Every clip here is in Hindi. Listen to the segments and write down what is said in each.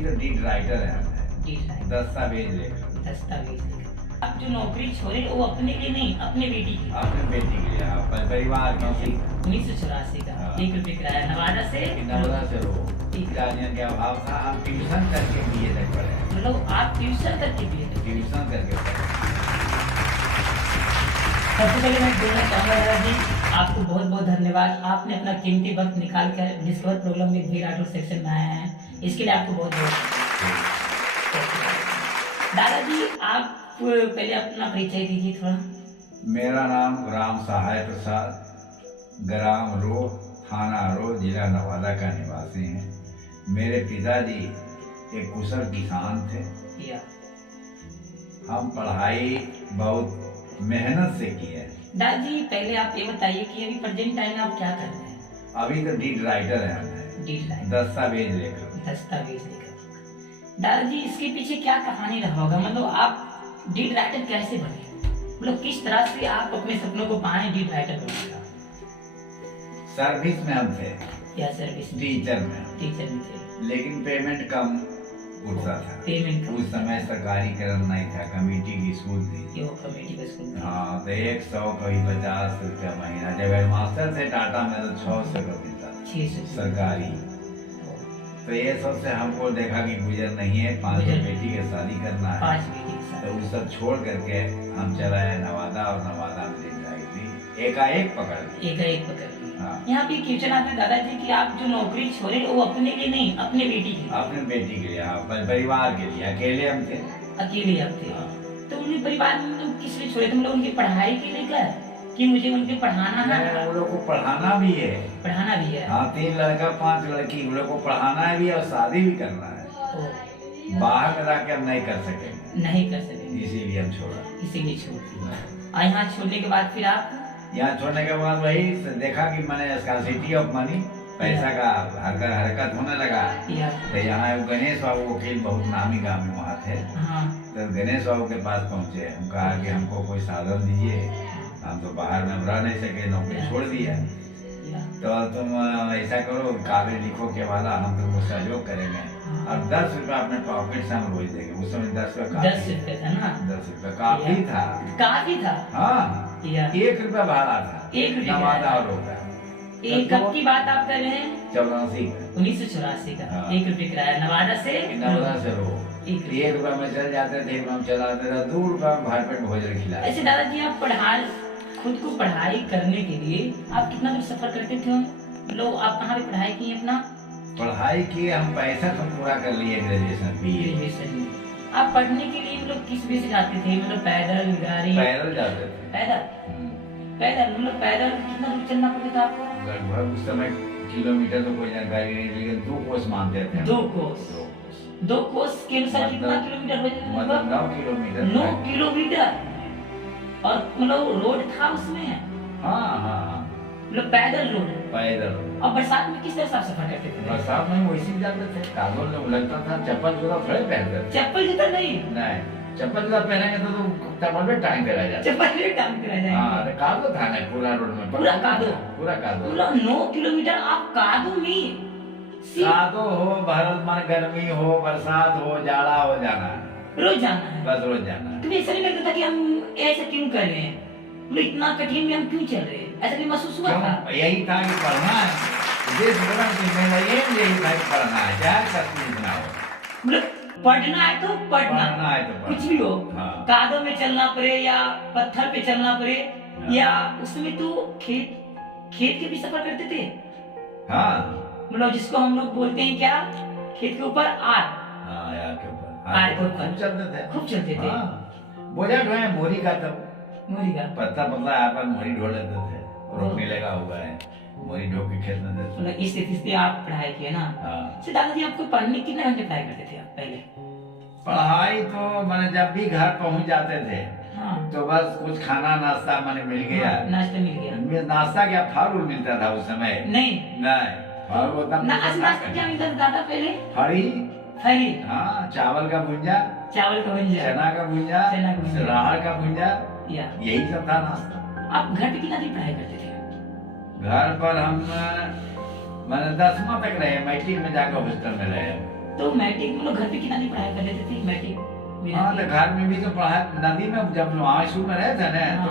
लीड राइटर है लीड दस्तावेज लेकर। दस्तावेज लेकर आप जो नौकरी छोड़े वो अपने लिए नहीं, अपने बेटी के लिए, अपने बेटी के लिए, अपने परिवार के लिए। 1984 का हाँ। 1 रुपये किराया नवादा से रो जाने के अभाव था, हम ट्यूशन करके बीए तक पढ़े। मतलब आप ट्यूशन करके भी ट्यूशन करके पढ़े। सबसे पहले मैं बोलना चाहूँगा दादाजी, आपको बहुत बहुत धन्यवाद। आपने अपना कीमती वक्त निकाल कर डिस्कवर प्रोग्राम में भी राठौर सेक्शन में आया है, इसके लिए आपको बहुत बहुत दादाजी। आप पहले अपना परिचय दीजिए थोड़ा। मेरा नाम राम सहाय प्रसाद, ग्राम रो, थाना रो, जिला नवादा का निवासी हैं। मेरे पिताजी एक कुशल किसान थे। हम पढ़ाई बहुत मेहनत से किए। दादाजी पहले आप ये बताइए कि अभी प्रेजेंट टाइम में आप क्या कर रहे हैं? अभी तो लीड राइटर है, दस्तावेज लेकर। दस्तावेज लेकर दादाजी, इसके पीछे क्या कहानी रहा होगा? मतलब आप लीड राइटर कैसे बने? मतलब किस तरह से आप अपने सपनों को पाए लीड राइटर बनने का? सर्विस में हम थे। क्या सर्विस? टीचर में थे, लेकिन पेमेंट कम उठता था। पेमेंट उस समय सरकारीकरण नहीं था, कमेटी की स्कूल थी। कमेटी का स्कूल। हाँ, तो 100 कभी 50 रुपया महीना। जब हेडमास्टर थे टाटा में तो 600 का मिलता था, 600 सरकारी। तो ये सब से हमको देखा कि गुजर नहीं है, 5 बेटी की शादी करना है। 5 बेटी की शादी। तो वो सब छोड़ करके हम चला है नवादा, और नवादा में एकाएक पकड़ ली। हाँ। यहाँ पे क्वेश्चन आता है दादाजी कि आप जो नौकरी छोड़े वो अपने लिए नहीं, अपने बेटी के लिए। अपने बेटी के लिए, अपने परिवार के लिए। अकेले हम थे। अकेले आप थे। तो उनके परिवार में तुम किस लिए छोड़े? तुम लोग उनकी पढ़ाई के लिए क्या कि मुझे उनके पढ़ाना है? उन लोग को पढ़ाना भी है। पढ़ाना भी है। हाँ, 3 लड़का 5 लड़की, उन लोग को पढ़ाना भी है और शादी भी करना है। बाहर में जाके हम नहीं कर सकेंगे। नहीं कर सकेंगे, इसीलिए हम छोड़ा। इसीलिए छोड़ दिया। और यहाँ छोड़ने के बाद फिर आप यहाँ छोड़ने के बाद वही देखा कि मैंने स्कार्सिटी ऑफ मनी, पैसा का हरकत होने लगा। तो यहाँ गणेश बाबू वकील बहुत नामी गामी वहाँ थे। हाँ। तो गणेश बाबू के पास पहुँचे, हम कहा कि हमको कोई साधन दीजिए, हम तो बाहर में रह नहीं सके, नौकरी छोड़ दिया। तो तुम ऐसा करो, कागज लिखो के वाला, हम तुमको सहयोग करेंगे और 10 रुपया अपने पॉकेट से हम रोज देंगे। उस समय 10 रुपया 10 रुपये था ना? 10 रुपया काफी था। काफी था। हाँ, 1 रुपया भाड़ा था। 1 रुपया नवादा और होगा। कब की बात आप कर रहे हैं? 1984 का। 1 रुपये किराया नवादा से रो। 1 रुपया में चल जाते थे, हम चलाते थे। 2 रुपया में भर पेट भोजन खिला। ऐसे दादाजी आप खुद को पढ़ाई करने के लिए आप कितना दूर सफर करते थे? लोग आप कहाँ पे पढ़ाई की अपना? पढ़ाई किए हम, पैसा तो पूरा कर लिए, ग्रेजुएशन बीए। आप पढ़ने के लिए मतलब किस वे से जाते थे? मतलब पैदल, गाड़ी? पैदल जाते थे। पैदल मतलब पैदल कितना दूर चलना पड़ता था आपको? लगभग उस समय किलोमीटर तो कोई जानकारी नहीं, लेकिन 2 कोस मानते थे। 2 कोस के अनुसार कितना किलोमीटर हो जाता? मतलब 9 किलोमीटर। 9 किलोमीटर। और मतलब रोड था उसमें? हाँ। मतलब पैदल रोड। पैदल। और बरसात में किस तरह से सफर करते थे? बरसात में वैसे जाते थे, कादों में लगता था। चप्पल जूता थोड़े पहनते थे। चप्पल जूता नहीं? चप्पल जूता पहनेंगे तो चप्पल पे टाइम करा जाए। चप्पल पे टाइम करा जाए। हाँ, कादो था ना पूरा रोड में। पूरा कादो। पूरा 9 किलोमीटर आप कादो में? कादो हो, भरत मन गर्मी हो, बरसात हो, जाड़ा हो, जाना रोज जाना है। बस रोज जाना है। तुम्हें ऐसा नहीं लगता था कि हम ऐसा क्यों कर रहे हैं? इतना कठिन में हम क्यों चल रहे हैं? ऐसा नहीं महसूस हुआ था? यही था कि पढ़ना है, देश भगवान की मेहनत यही था कि पढ़ना है, चाहे कष्ट ना हो। मतलब पढ़ना है तो पढ़ना है तो कुछ भी हो। हाँ। कादों में चलना पड़े या पत्थर पे चलना पड़े। हाँ। या उसमें तो खेत के भी सफर करते थे। हाँ, मतलब जिसको हम लोग बोलते हैं क्या, खेत के ऊपर आर के ऊपर खूब चलते थे। बोझा ढोए मोरी का, तब मोरी का पत्ता पतला आप मोरी ढो लेते थे। रोकने लगा हुआ है, मोरी ढो के खेत में देते। मतलब इस स्थिति से आप पढ़ाई किए ना? हाँ। दादाजी आपको पढ़ने कितने घंटे पढ़ाई करते थे आप पहले? पढ़ाई तो मैंने जब भी घर पहुंच जाते थे। हाँ। तो बस कुछ खाना नाश्ता मैंने मिल गया। हाँ, नाश्ता मिल गया। नाश्ता क्या फल मिलता था उस समय? नहीं फल होता। नाश्ता क्या मिलता था पहले? फरी। हाँ, चावल का भुंजा, चना का भुंजा, राहड़ का भुंजा, यही सब था नाश्ता। आप घर पे कितना दिन पढ़ाई करते थे? घर पर हम मैंने 10वां तक रहे, मैट्रिक में जाकर हॉस्टल में रहे। तो मैट्रिक मतलब घर पे कितना नहीं पढ़ाई कर लेते थे मैट्रिक? हाँ तो घर में भी तो पढ़ा, नदी में जब वहाँ स्कूल में रहे थे ना तो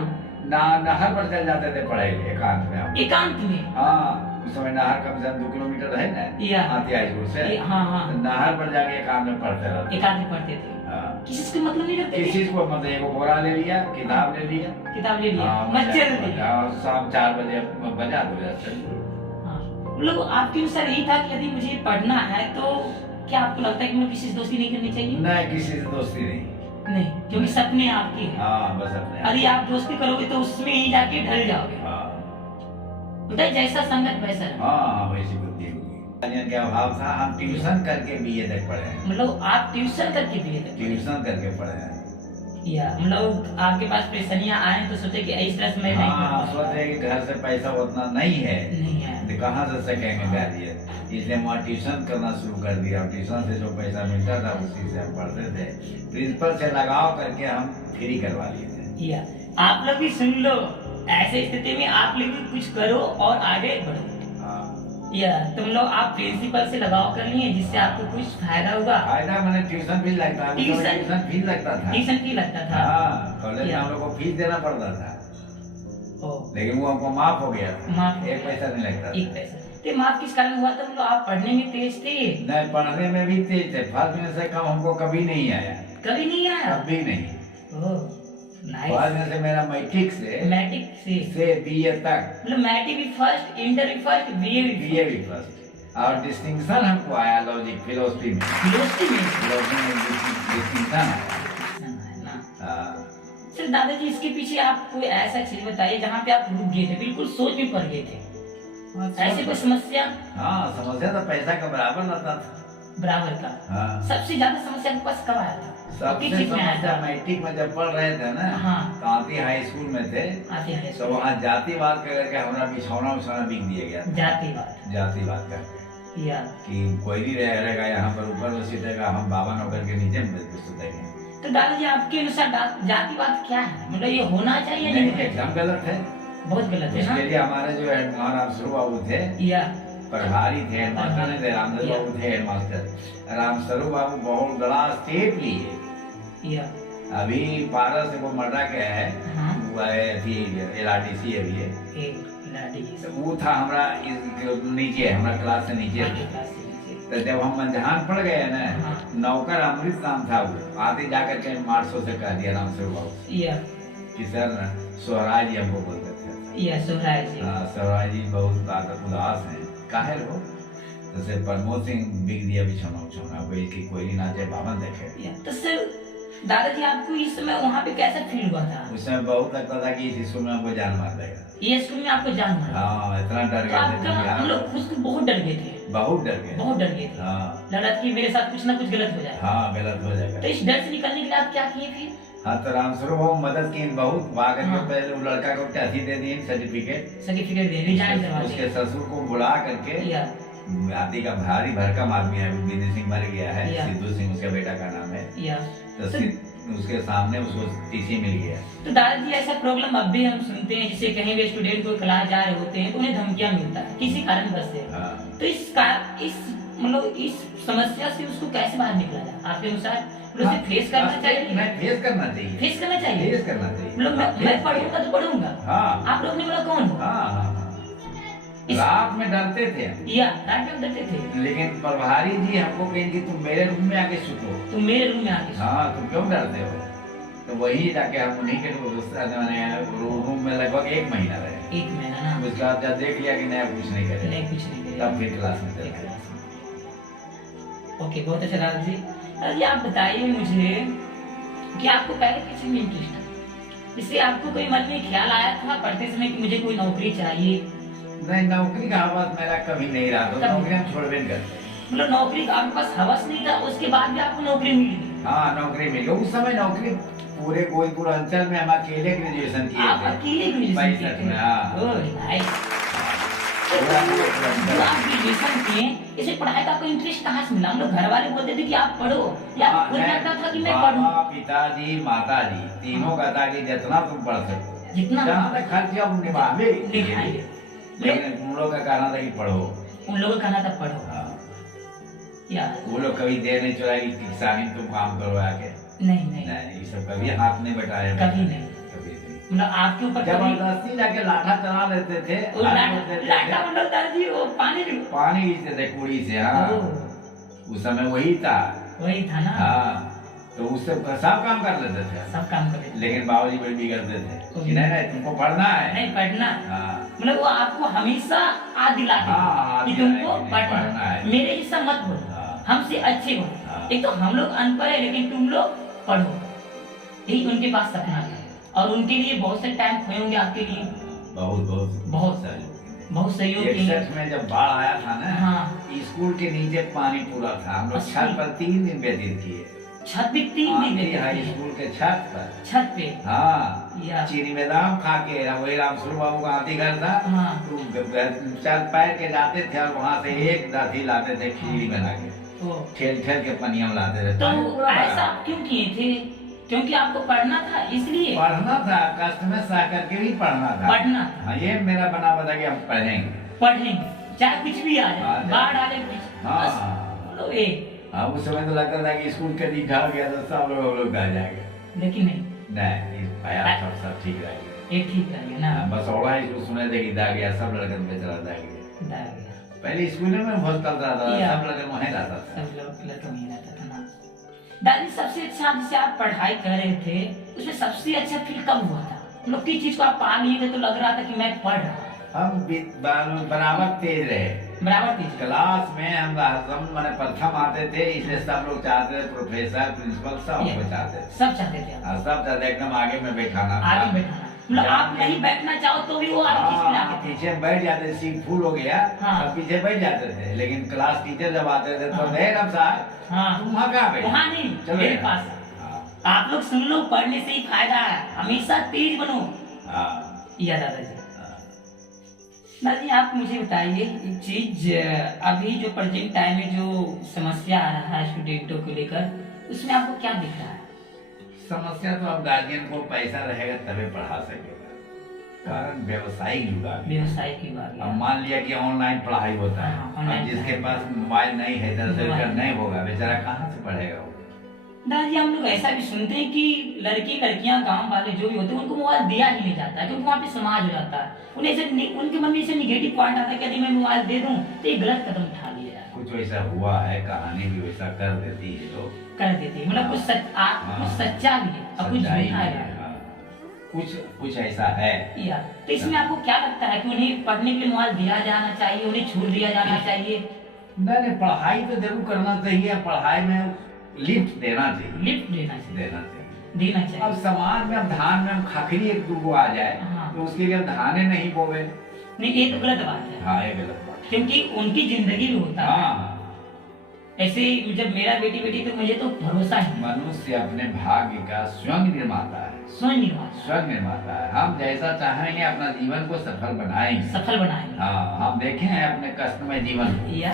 नहर पर चल जाते थे पढ़ाई एकांत में हम। एकांत में? हाँ उस समय नहर कम से कम 2 किलोमीटर है ना हाथिया स्कूल से। हाँ हाँ तो नहर पर जाके एकांत में पढ़ते रहते। एकांत में पढ़ते थे। हाँ। किसी से मतलब नहीं रखते थे? किसी को मतलब एक बोरा ले लिया, किताब ले लिया, किताब ले लिया, मच्छर ले लिया, और शाम 4 बजे बजा 2 बजे। हाँ मतलब आपके अनुसार यही था कि यदि मुझे पढ़ना है तो क्या आपको लगता है कि मुझे किसी से दोस्ती नहीं करनी चाहिए? नहीं, किसी से दोस्ती नहीं, क्योंकि सपने आपके हैं। हाँ बस अपने। अरे आप दोस्ती करोगे तो उसमें ही जाके ढल जाओगे। हाँ बताइए जैसा संगत वैसा रंग। हाँ वैसी बुद्धि होगी। क्या अभाव था, हम ट्यूशन करके बीए तक पढ़े हैं। मतलब आप ट्यूशन करके बीए तक? ट्यूशन करके पढ़े हैं। या मतलब आपके पास परेशानियां आए तो सोचे कि इस तरह से मैं नहीं हाँ कर सोचे कि घर से पैसा उतना नहीं है तो कहाँ से सकेंगे गार्जियन, इसलिए वहाँ ट्यूशन करना शुरू कर दिया। ट्यूशन से जो पैसा मिलता था उसी से हम पढ़ते थे। प्रिंसिपल से लगाव करके हम फ्री करवा लिए थे। या आप लोग भी सुन लो, ऐसे स्थिति में आप लोग भी कुछ करो और आगे बढ़ो। या तुम लोग आप प्रिंसिपल से लगाव कर लिए जिससे आपको कुछ फायदा होगा। फायदा मैंने ट्यूशन फीस लगता था, ट्यूशन फीस लगता था, ट्यूशन फीस लगता था। हाँ कॉलेज में हम लोग को फीस देना पड़ता था, लेकिन वो हमको माफ हो गया था। माफ, 1 पैसा नहीं लगता। 1 पैसा तो माफ किस कारण हुआ था? मतलब आप पढ़ने में तेज थे? नहीं, पढ़ने में भी तेज थे। फर्स्ट में से कम हमको कभी नहीं आया। कभी नहीं आया? कभी नहीं। फर्स्ट में से मेरा मैट्रिक से बीए तक, मतलब मैट्रिक भी फर्स्ट, इंटर भी फर्स्ट, बीए भी फर्स्ट, और डिस्टिंक्शन हमको आया लॉजिक फिलोसफी में। डिस्टिंक्शन आया। सर दादाजी इसके पीछे आप कोई ऐसा चीज बताइए जहाँ पे आप रुक गए थे, बिल्कुल सोच में पड़ गए थे, ऐसे कोई समस्या? हाँ समस्या तो पैसा का बराबर लगता था। बराबर का? हाँ। सबसे ज्यादा समस्या आपके पास कब आया था? सबसे समस्या मैट्रिक में जब पढ़ रहे थे ना, तो आती हाई स्कूल में थे, तो वहाँ जातिवाद करके हमारा बिछौना उछौना बिक दिया गया। जातिवाद करके कि कोई नहीं रहेगा यहाँ पर, ऊपर में सीटेगा, हम बाबा नौकर के नीचे में सुतेंगे। तो दादाजी आपके अनुसार जातिवाद क्या है? मतलब ये होना चाहिए? नहीं, एकदम गलत है, बहुत गलत है। इसके लिए हमारे जो रामस्वरूप बाबू थे, प्रभारी थे, हेडमास्टर नहीं थे, रामदेव बाबू थे हेडमास्टर। रामस्वरूप बाबू बहुत बड़ा स्टेप लिए। अभी 12 से वो मर्डा के है, वो है अभी LRTC अभी है। वो था हमारा नीचे, हमारा क्लास से नीचे। तो जब हम मंझान पड़ गए ना, नौकर अमृत नाम था, वो आते जाकर के 800 से कह दिया रामस्वरूप बाबू कि सर सोहराज जी हमको बोलते थे। सोहराज जी बहुत उदास है, काहे हो? जैसे प्रमोद सिंह बिक दिया बिछौना उछौना, कोई की कोई नाचे बावन देखे। तो सर दादाजी आपको इस समय वहाँ पे कैसा फील हुआ था? उस समय बहुत लगता था कि इस स्कूल में हमको जान मार देगा। ये स्कूल में आपको जान मार? हाँ इतना डर गए थे हम लोग खुद को बहुत डर गए थे। बहुत डर गए थे। हाँ लगा कि मेरे साथ कुछ ना कुछ गलत हो जाएगा। हाँ गलत हो जाएगा। तो इस डर से निकलने के लिए आप क्या किए फिर? हाँ तो रामस्वरूप बाबू मदद की बहुत, भाग के पहले वो लड़का को टैसी दे दिए, सर्टिफिकेट दे, रिजाइन करवा दिया। उसके ससुर को बुला करके, आदि का भारी भरकम आदमी है, विनय सिंह मर गया है, सिद्धू सिंह उसके बेटा का नाम है, तो उसके सामने उसको टीसी मिल गया। तो दादाजी ऐसा प्रॉब्लम अब भी हम सुनते हैं, जिससे कहीं भी स्टूडेंट को क्लास जा रहे होते हैं तो उन्हें धमकियां मिलता है किसी कारण से। तो इस समस्या से उसको कैसे बाहर निकला जाए आपके अनुसार? उसे फेस करना चाहिए? फेस करना चाहिए। मतलब मैं पढ़ूंगा तो पढ़ूंगा। आप लोग ने बोला कौन? रात में डरते थे, लेकिन प्रभारी जी हमको कहेंगे तुम मेरे रूम में आके सुतो। तुम क्यों डरते हो? तो वही जाके हम उन्हीं के रूम में लगभग 1 महीना रहे। 1 महीना ना? उसके बाद जब देख लिया कि नया कुछ नहीं करे, तब फिर क्लास में चले। ओके, बहुत अच्छा दादाजी। दादाजी आप बताइए मुझे कि आपको पहले किस में इंटरेस्ट था, इससे आपको कोई मन में ख्याल आया था पढ़ते समय कि मुझे कोई नौकरी चाहिए? नहीं, नौकरी का हवस मेरा कभी नहीं रहा, तो नौकरी हम छोड़ भी करते। मतलब नौकरी का आपके पास हवस नहीं था, उसके बाद भी आपको नौकरी मिली? हाँ नौकरी मिली। उस समय नौकरी पूरे गोलपुर अंचल में हम अकेले ग्रेजुएशन किए थे। आप अकेले ग्रेजुएशन किए थे? आप ग्रेजुएशन किए, इसे पढ़ाई का आपको इंटरेस्ट कहाँ से मिला? हम लोग घर वाले बोलते थे कि आप पढ़ो, या खुद लगता था कि मैं पढ़ूं? पिताजी माताजी तीनों कहता कि जितना तुम पढ़ सको, जितना खर्चा निभावे, लेकिन उन लोगों का कहना था कि पढ़ो। उन लोगों का कहना था पढ़ो। या वो लोग कभी देर नहीं चुराएगी कि किसानी तुम काम करो आके, नहीं नहीं नहीं, ये सब कभी हाथ नहीं बटाया, कभी नहीं। कभी नहीं। मतलब आपके ऊपर कभी जबरदस्ती जाके लाठा चला लेते थे, वो हाथ में देते लाठा थे, मतलब दादाजी वो पानी पानी खींचते थे कुड़ी से। हाँ, ओ, उस समय वही था। वही था ना। हाँ, तो उससे सब काम कर लेते थे, सब काम कर लेते। लेकिन बाबूजी बड़ी बिगड़ते थे कि नहीं नहीं तुमको पढ़ना है। नहीं पढ़ना, हाँ, मतलब वो आपको हमेशा याद दिलाते हाँ, कि याद तुमको दिलाएंगे, पढ़ना पढ़ना है, है। मेरे जैसा मत बोलो, हाँ। हमसे अच्छे हो। हाँ। एक तो हम लोग अनपढ़ है लेकिन तुम लोग पढ़ो, यही उनके पास सपना था। और उनके लिए बहुत से टाइम खोए होंगे आपके लिए, बहुत बहुत बहुत सारे लोग। बहुत सहयोग किए। 61 में जब बाढ़ आया था ना, हाँ। स्कूल के नीचे पानी पूरा था, हम लोग अच्छा। छत पर 3 दिन व्यतीत किए, छत पे 3 दिन आंधी व्यतीत हाई किए। स्कूल के छत पर। छत पे हाँ, या चीनी बादाम खा के, वही रामसुर बाबू का आंधी घर था, हाँ। तो चल पैर के जाते थे और वहाँ से एक दादी लाते थे खीरी बना के, ओ, ठेल ठेल के पनियम लाते थे। पानी तो पूरा ऐसा भरा। क्यों किए थे? क्योंकि आपको पढ़ना था इसलिए पढ़ना था, कष्ट में सह करके भी पढ़ना था। पढ़ना हाँ, ये मेरा बना बता कि हम पढ़ेंगे। पढ़ेंगे, चाहे कुछ भी आ आ जाए, जाए। बाढ़ आ जाए, कुछ हाँ। बस बोलो ए। हाँ, उस समय तो लगता था कि स्कूल कभी ढह गया तो सब लोग ढह जाएंगे, लेकिन नहीं, नहीं, आया सब ठीक रह गया। ये ठीक रहेगा ना। हाँ, बस और ही सुने थे कि ढह गया, सब लड़कन बेचारा ढह गया। डर गया, पहले स्कूल में बहुत चलता था, या। सब लड़कन वहीं रहता था। सब लोग लड़का वहीं रहता था ना। दादी सबसे अच्छा जैसे आप पढ़ाई कर रहे थे, उसमें सबसे अच्छा फील कब हुआ था? मतलब किस चीज को आप पा लिए थे तो लग रहा था कि मैं पढ़ रहा हूँ? हम बराबर तेज रहे बराबर तेज। क्लास में, हम मैंने प्रथम आते थे, इसलिए सब लोग चाहते थे, प्रोफेसर प्रिंसिपल सब या। लोग चाहते थे। सब चाहते थे आप हाँ, सब चाहते एकदम आगे में बैठाना। आगे बैठाना, मतलब आप नहीं बैठना चाहो तो भी वो आपको खींच के हाँ, लाते थे। पीछे बैठ जाते, सीट फुल हो गया, हाँ। तब पीछे बैठ जाते थे, लेकिन क्लास टीचर जब आते थे तो हाँ। नहीं रब साहब, हाँ, तुम वहाँ कहाँ बैठे? वहाँ नहीं, चलो मेरे यहाँ। पास। हाँ, आप लोग सुन लो, पढ़ने से ही फायदा है, हमेशा तेज बनो। हाँ, या दादाजी, हाँ। दादी आप मुझे बताइए एक चीज, अभी जो प्रेजेंट टाइम में जो समस्या आ रहा है स्टूडेंटों को लेकर, उसमें आपको क्या दिख रहा है? समस्या तो अब गार्जियन को पैसा रहेगा तभी पढ़ा सकेगा, कारण व्यवसायिक युग आ गया। व्यवसाय की बात अब मान लिया कि ऑनलाइन पढ़ाई होता है, हाँ, ऑनलाइन अब जिसके पढ़ाई। पास मोबाइल नहीं है, इधर से मोबाइल। उधर नहीं होगा, बेचारा कहाँ से पढ़ेगा वो? दादी हम लोग ऐसा भी सुनते हैं कि लड़के लड़कियां गांव वाले जो भी होते हैं उनको मोबाइल दिया ही नहीं जाता है, क्योंकि वहाँ पे समाज हो जाता है, उन्हें ऐसे उनके मन में ऐसे निगेटिव पॉइंट आता है कि यदि मैं मोबाइल दे दूं तो ये गलत कदम उठा लिया जाए। कुछ वैसा हुआ है, कहानी भी वैसा कर देती है लोग, कर देते हैं, मतलब कुछ कुछ सच्चा भी है और कुछ सच्चाई झूठा भी है। है, हाँ। कुछ ऐसा है। या तो इसमें आपको क्या लगता है कि उन्हें पढ़ने के लिए मोबाइल दिया जाना चाहिए, उन्हें छूट दिया जाना चाहिए? नहीं, पढ़ाई तो जरूर करना चाहिए, पढ़ाई में लिफ्ट देना चाहिए, लिफ्ट देना चाहिए, देना चाहिए। देना अब चाहिए। समाज में अब धान में खखरी एक दूगो आ जाए, हाँ। तो उसके लिए अब धाने नहीं बोवे। नहीं, ये तो गलत बात है, हाँ, ये गलत बात है। क्योंकि उनकी जिंदगी भी होता है। हाँ, ऐसे जब मेरा बेटी बेटी तो मुझे तो भरोसा है, मनुष्य अपने भाग्य का स्वयं निर्माता है, स्वयं निर्माण स्वयं निर्माता है। हम जैसा चाहेंगे अपना जीवन को सफल बनाएंगे। सफल बनाएंगे। हाँ, हम देखे हैं अपने कष्टमय जीवन को, या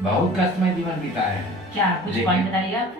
बहुत कष्टमय जीवन बिताए हैं। क्या कुछ लेकिन- पॉइंट बताइए आप?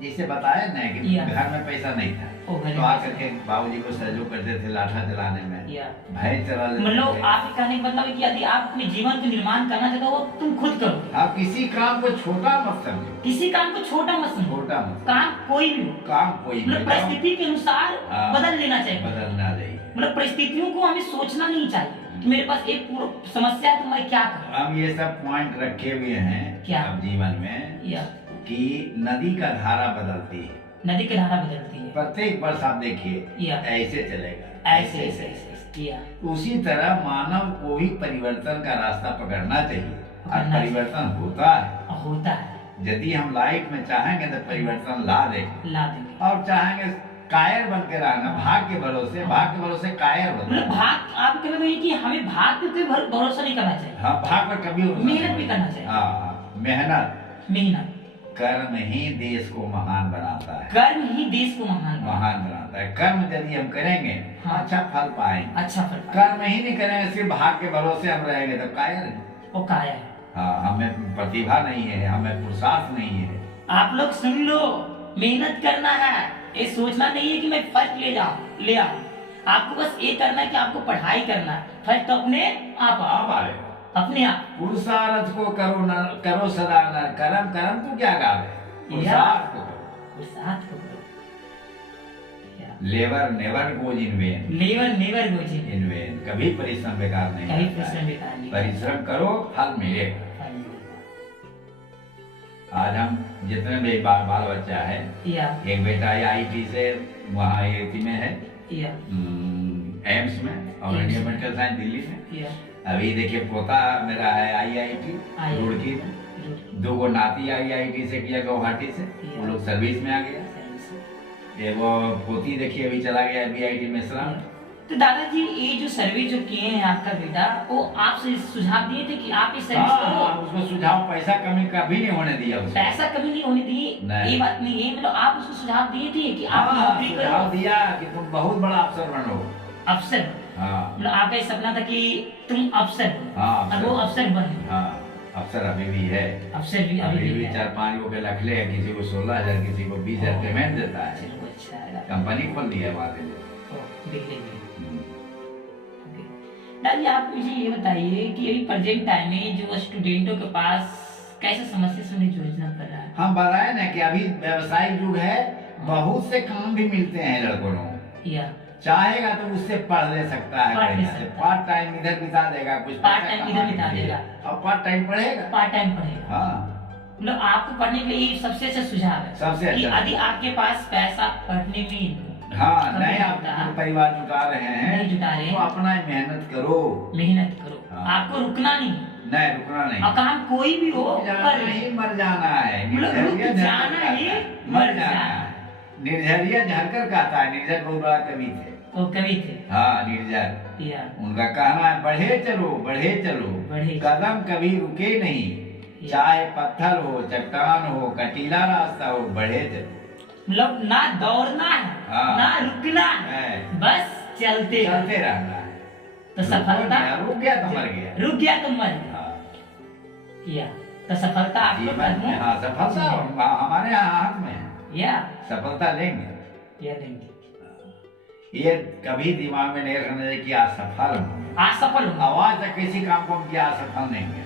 जिसे बताया ना कि या। घर में पैसा नहीं था, ओ, घर में तो आकर पैसा के बाबूजी को सहयोग करते थे लाठा चलाने में, या भय चला लेते मतलब थे। आपके कहने का मतलब है कि यदि आप अपने जीवन को निर्माण करना चाहते हो वो तुम खुद करो, आप किसी काम को छोटा मत समझो, किसी काम को छोटा मत समझो, छोटा मत काम कोई भी हो, काम कोई भी मतलब जाओ, परिस्थिति के अनुसार हाँ। बदल लेना चाहिए। बदलना चाहिए। मतलब परिस्थितियों को हमें सोचना नहीं चाहिए कि मेरे पास एक समस्या है तो मैं क्या करूं। हम ये सब पॉइंट रखे हुए हैं क्या? अब जीवन में, या कि नदी का धारा बदलती है, नदी की धारा बदलती है, प्रत्येक वर्ष आप देखिए या ऐसे चलेगा, ऐसे ऐसे ऐसे या उसी तरह मानव को भी परिवर्तन का रास्ता पकड़ना चाहिए, और पकड़ना परिवर्तन होता है। होता है, यदि हम लाइफ में चाहेंगे तो परिवर्तन ला देंगे, ला देंगे। और चाहेंगे कायर बन के रहना, भाग के भरोसे कायर मतलब होना। भाग, आप कहना है कि हमें भाग पे कोई भरोसा नहीं करना चाहिए, हाँ, भाग पर कभी मेहनत भी करना चाहिए। हाँ, हाँ, मेहनत कर्म ही देश को महान बनाता है, कर्म ही देश को महान बनाता है। कर्म यदि हम करेंगे, हाँ। अच्छा फल पाएंगे। अच्छा फल कर्म ही नहीं करेंगे, सिर्फ भाग के भरोसे हम रहेंगे तो कायर है। वो काया है। हाँ, हमें प्रतिभा नहीं है, हमें पुरुषार्थ नहीं है। आप लोग सुन लो, मेहनत करना है, ये सोचना नहीं है कि मैं फर्स्ट ले आऊं। आपको बस ये करना है कि आपको पढ़ाई करना है, फर्स्ट तो अपने आप आओ। आप आएगा, अपने आप पुरुषार्थ को करो न करो सदा न कर्म कर्म तो क्या गावे पुरुषार्थ को करो पुरुषार्थ को करो। Labour never goes in when labour never goes in when कभी परिश्रम बेकार नहीं कभी जाता है। परिश्रम बेकार नहीं परिश्रम करो फल मिलेगा। आज हम जितने भी बाल बच्चा है या एक बेटा IIT से वहाँ IIT में है या एम्स में और इंडियन मेडिकल साइंस दिल्ली में। या अभी देखिए पोता मेरा है IIT रुड़की में, 2 नाती IIT से किया गुवाहाटी से, वो लोग सर्विस में आ गया। वो पोती देखिए अभी चला गया BIT मिश्रा। तो दादाजी ये जो सर्विस जो किए हैं आपका बेटा, वो आपसे सुझाव दिए थे कि आप इस सर्विस को उसको सुझाव पैसा कमी कभी नहीं होने दिया उसको। पैसा कभी नहीं होने दी, ये बात नहीं है, मतलब आप उसको सुझाव दिए थे कि आप नौकरी करो, सुझाव दिया कि तुम बहुत बड़ा अफसर बनो। अफसर, मतलब आपका ये सपना था कि तुम अफसर बनो। हाँ, और वो अफसर बने। हाँ, अफसर अभी भी है। अफसर भी अभी भी 4-5 लोग रखले हैं, किसी को 16,000 किसी को 20,000 पेमेंट देता है। चलो अच्छा है, कंपनी खोल दी है वहाँ देखेंगे। दादी आप मुझे ये बताइए कि अभी प्रेजेंट टाइम में जो स्टूडेंटों के पास कैसे समस्या से उन्हें जूझना पड़ रहा है? हम बताए ना कि अभी व्यावसायिक युग है, बहुत से काम भी मिलते हैं लड़कों को। या चाहेगा तो उससे पढ़ ले सकता है, पढ़ ले बढ़िया से। सकता है। पार्ट टाइम इधर बिता देगा, कुछ पार्ट पैसा टाइम इधर कमा बिता के देगा। और पार्ट टाइम पढ़ेगा। पार्ट टाइम पढ़ेगा। हाँ, मतलब आपको पढ़ने के लिए सबसे अच्छा सुझाव है सबसे कि अच्छा। यदि आपके पास पैसा पढ़ने में हाँ, कभी नहीं आप होता, परिवार जुटा रहे हैं, नहीं जुटा रहे तो अपना मेहनत करो। मेहनत करो, हाँ। आपको रुकना नहीं, नहीं रुकना नहीं, और काम कोई भी हो जाना कर ही मर जाना है। मतलब रुक निर्झरिया जाना झरकर ही कहता है, मर जाना है। निर्झरिया झरकर कहता है। निर्झर बहुत बड़ा कवि थे। वो कवि थे। हाँ, निर्झर। या उनका कहना है बढ़े चलो बढ़े कदम कभी रुके नहीं, चाहे पत्थर हो चट्टान हो कटीला रास्ता हो, बढ़े चलो। मतलब ना दौड़ना है, हाँ। ना रुकना है, है। बस चलते चलते रहना है। तो सफलता रुक गया तो मर गया। रुक गया तो मर गया। हाँ। या तो सफलता आपको जीवन में, हाँ, सफलता हमारे हाथ में है। या सफलता लेंगे। या देंगे। ये कभी दिमाग में नहीं रखना चाहिए कि असफल हूँ। असफल हो आवाज तक किसी काम को हम किया असफल नहीं हुए।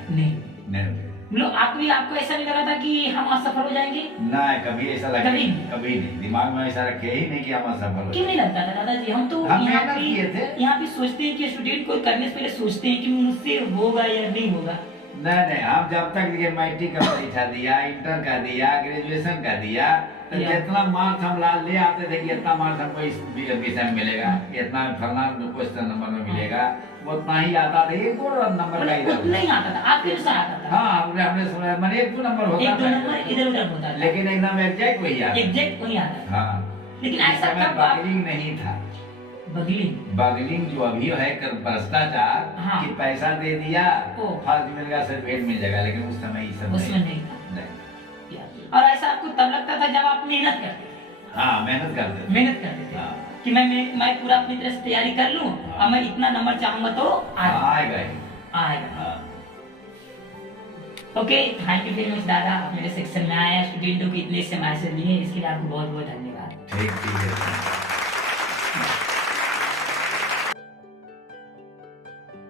नहीं, मतलब आपको ऐसा नहीं लगा था कि हम असफल हो जाएंगे? नहीं, कभी ऐसा लगा कभी? कभी नहीं, दिमाग में ऐसा रखे ही नहीं कि हम असफल हो क्यों नहीं लगता था दादाजी? हम तो हम यहाँ मेहनत किए थे। यहाँ पे सोचते हैं कि स्टूडेंट को करने से पहले सोचते हैं कि मुझसे होगा या नहीं होगा। नहीं, हम जब तक ये मैट्रिक का परीक्षा दिया, इंटर का दिया, ग्रेजुएशन का दिया, तो जितना मार्क्स हम ले आते थे कि इतना मार्क्स हमको इस विषय में मिलेगा, इतना फलना क्वेश्चन नंबर में मिलेगा, उतना ही आता था। 1-2 नंबर का इधर नहीं आता था, आपके अनुसार आता था। हाँ, हमने सुना, मैंने 1-2 नंबर होता एक दो नंबर इधर उधर होता था, लेकिन एकदम एग्जैक्ट वही आता। एग्जैक्ट वही आता था। हाँ, लेकिन इस ऐसा समय कब आप बगलिंग नहीं था। बगलिंग जो अभी है भ्रष्टाचार, हाँ। कि पैसा दे दिया ओ। फर्ज मिल गया, सर्टिफिकेट मिल जाएगा, लेकिन उस समय ये सब उसमें नहीं था। नहीं। और ऐसा आपको तब लगता था जब आप मेहनत करते थे? हाँ, मेहनत करते थे। मेहनत करते थे हाँ। कि मैं पूरा अपनी तरह से तैयारी कर लूं, और मैं इतना नंबर चाहूंगा तो आएगा ही। आएगा। हाँ। Okay, thank you very much दादा, आप मेरे सेक्शन में आए, स्टूडेंटों को इतने से मैसेज लिए, इसके लिए आपको बहुत बहुत धन्यवाद। ठीक है।